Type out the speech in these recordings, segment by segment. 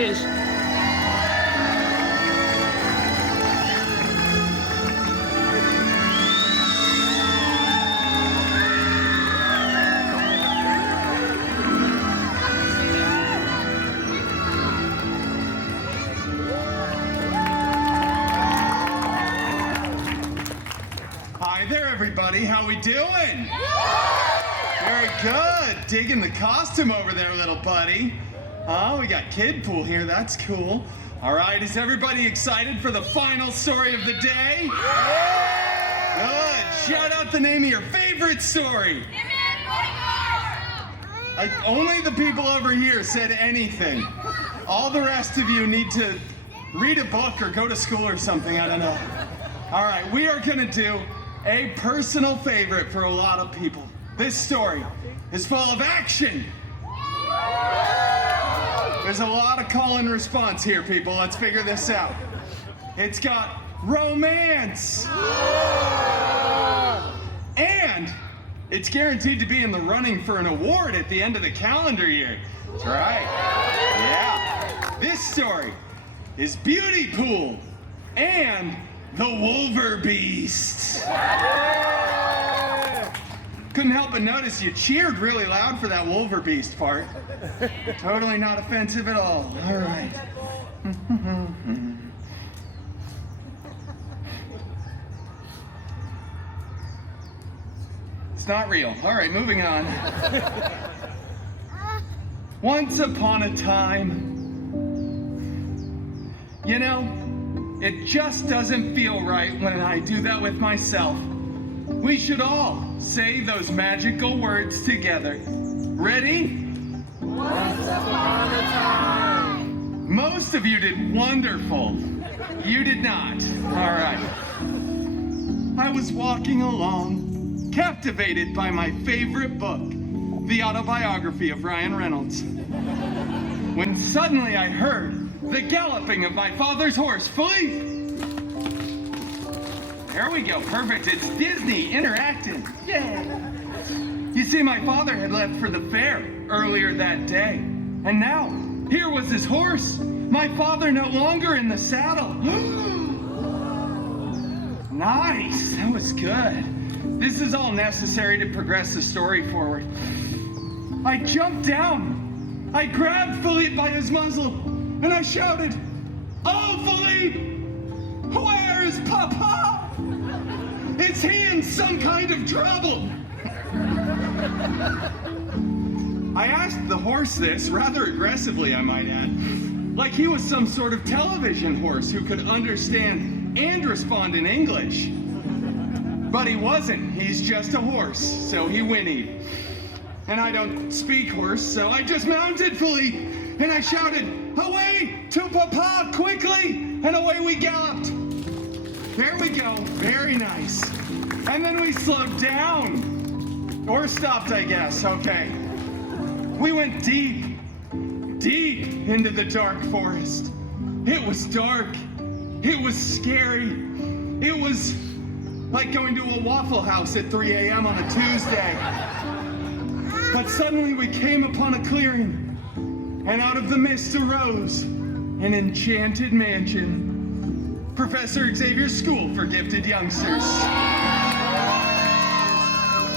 is. Hi there, everybody. How we doing? Very good. Digging the costume over there, little buddy. We got Kidpool here. That's cool. All right, is everybody excited for the final story of the day? Good. Shout out the name of your favorite story. Only the people over here said anything. All the rest of you need to read a book or go to school or something. I don't know. All right, we are going to do a personal favorite for a lot of people. This story is full of action. There's a lot of call and response here, people. Let's figure this out. It's got romance. And it's guaranteed to be in the running for an award at the end of the calendar year. That's right. Yeah. This story is Beautypool and the Wolverbeast. Couldn't help but notice you cheered really loud for that Wolverbeast part. Totally not offensive at all. All right. It's not real. All right, moving on. Once upon a time, you know, it just doesn't feel right when I do that with myself. We should all say those magical words together. Ready? Once upon a time. Most of you did wonderful. You did not. All right. I was walking along, captivated by my favorite book, the autobiography of Ryan Reynolds, when suddenly I heard the galloping of my father's horse, Philippe. There we go, perfect. It's Disney interacting. Yeah. You see, my father had left for the fair earlier that day. And now, here was his horse. My father no longer in the saddle. Nice, that was good. This is all necessary to progress the story forward. I jumped down. I grabbed Philippe by his muzzle, and I shouted, "Oh, Philippe, where is Papa? Is he in some kind of trouble?" I asked the horse this, rather aggressively, I might add, like he was some sort of television horse who could understand and respond in English. But he wasn't. He's just a horse, so he whinnied. And I don't speak horse, so I just mounted Philippe, and I shouted, "Away to Papa, quickly!" And away we galloped. There we go, very nice. And then we slowed down. Or stopped, I guess, okay. We went deep, deep into the dark forest. It was dark. It was scary. It was like going to a Waffle House at 3 a.m. on a Tuesday. But suddenly we came upon a clearing, and out of the mist arose an enchanted mansion. Professor Xavier's School for Gifted Youngsters.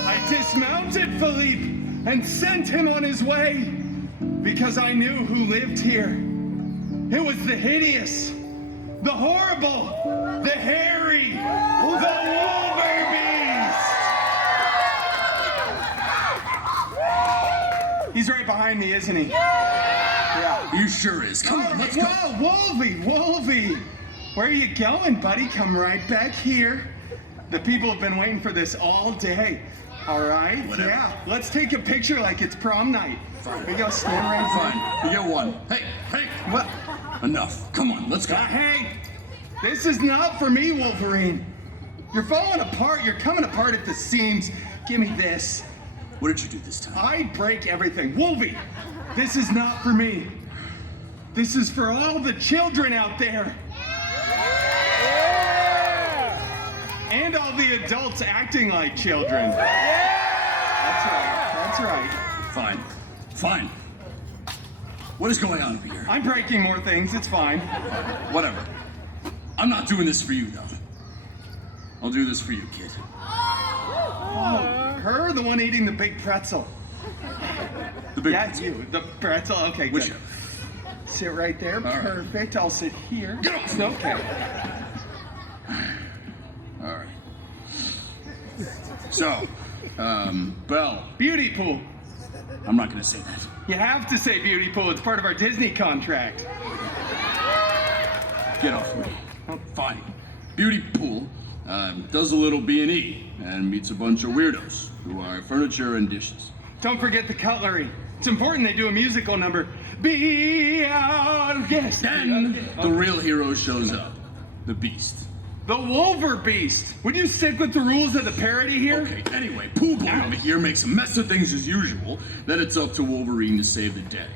I dismounted Philippe and sent him on his way because I knew who lived here. It was the hideous, the horrible, the hairy, the Wolverbeast. He's right behind me, isn't he? Yeah. He sure is. Come on, let's go. Whoa, Wolvie. Where are you going, buddy? Come right back here. The people have been waiting for this all day. All right? Whatever. Yeah. Let's take a picture like it's prom night. Fine. We go stand right Fine. You get one. Hey. What? Enough. Come on, let's go. Hey, this is not for me, Wolverine. You're falling apart. You're coming apart at the seams. Give me this. What did you do this time? I break everything. Wolvie, this is not for me. This is for all the children out there. And all the adults acting like children. That's right. Fine. What is going on over here? I'm breaking more things, it's fine. Whatever. I'm not doing this for you, though. I'll do this for you, kid. Oh, her, the one eating the big pretzel. The big Yeah, pretzel. you, the pretzel, okay, good. Whichever. Sit right there, right. perfect. I'll sit here. Get off! Okay. All right. So, Belle. Beautypool. I'm not gonna say that. You have to say Beautypool, it's part of our Disney contract. Get off me. Fine. Beautypool does a little B&E and meets a bunch of weirdos who are furniture and dishes. Don't forget the cutlery. It's important they do a musical number. Be our guest. Then the real hero shows up. The Beast. The Wolverbeast. Would you stick with the rules of the parody here? Okay, anyway, Pool Boy over here makes a mess of things as usual. Then it's up to Wolverine to save the day.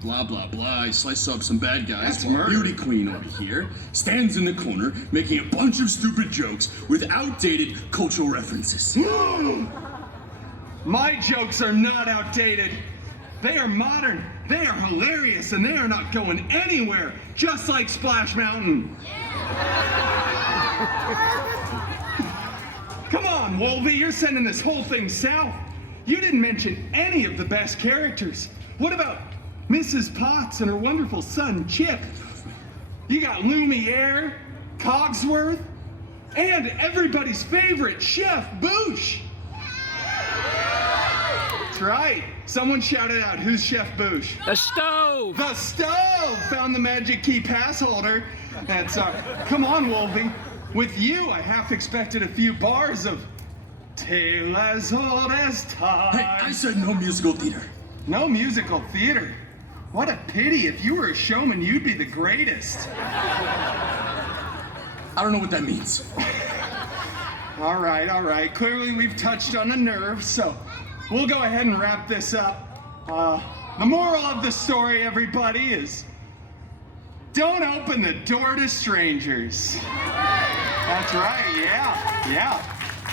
Blah, blah, blah. I slice up some bad guys. That's while murder. Beauty Queen over here stands in the corner making a bunch of stupid jokes with outdated cultural references. My jokes are not outdated. They are modern, they are hilarious, and they are not going anywhere, just like Splash Mountain. Come on, Wolvie, you're sending this whole thing south. You didn't mention any of the best characters. What about Mrs. Potts and her wonderful son, Chip? You got Lumiere, Cogsworth, and everybody's favorite, Chef Boosh. That's right. Someone shouted out, who's Chef Boosh? The stove! The stove! Found the magic key pass holder. That's come on, Wolvie. With you, I half expected a few bars of Tale as old as time. Hey, I said no musical theater. No musical theater. What a pity. If you were a showman, you'd be the greatest. I don't know what that means. All right, all right. Clearly, we've touched on a nerve, so we'll go ahead and wrap this up. The moral of the story, everybody, is don't open the door to strangers. That's right, yeah.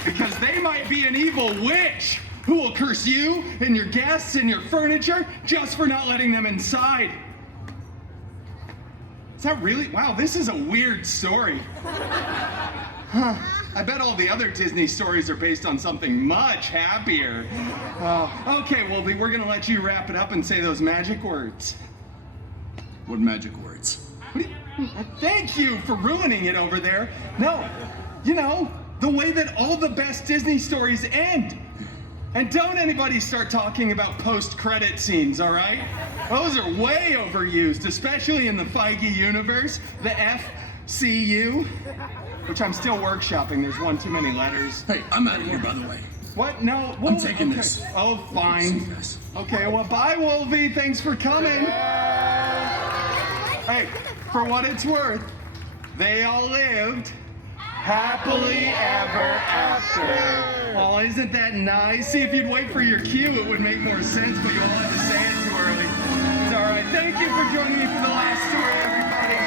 Because they might be an evil witch who will curse you and your guests and your furniture just for not letting them inside. Is that really? Wow, this is a weird story. Huh. I bet all the other Disney stories are based on something much happier. Okay, Wolvie, we're gonna let you wrap it up and say those magic words. What magic words? Thank you for ruining it over there. No, you know, the way that all the best Disney stories end. And don't anybody start talking about post-credit scenes, all right? Those are way overused, especially in the Feige universe, the FCU, which I'm still workshopping. There's one too many letters. Hey, I'm out of here, by the way. What? No. I'm taking this. Oh, fine. Okay, well, bye, Wolvie. Thanks for coming. Hey, for what it's worth, they all lived happily ever after. Oh, isn't that nice? See, if you'd wait for your cue, it would make more sense, but you all had to say it too early. It's all right. Thank you for joining me for the last story, everybody.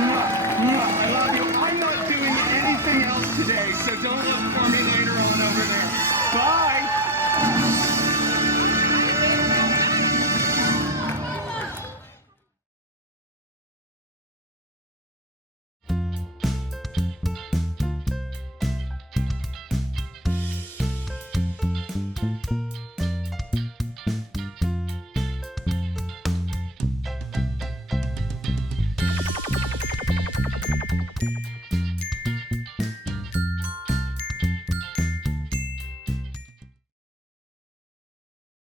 Mwah, mwah. I love you. I'm not doing anything else today, so don't look for me later on over there. Bye.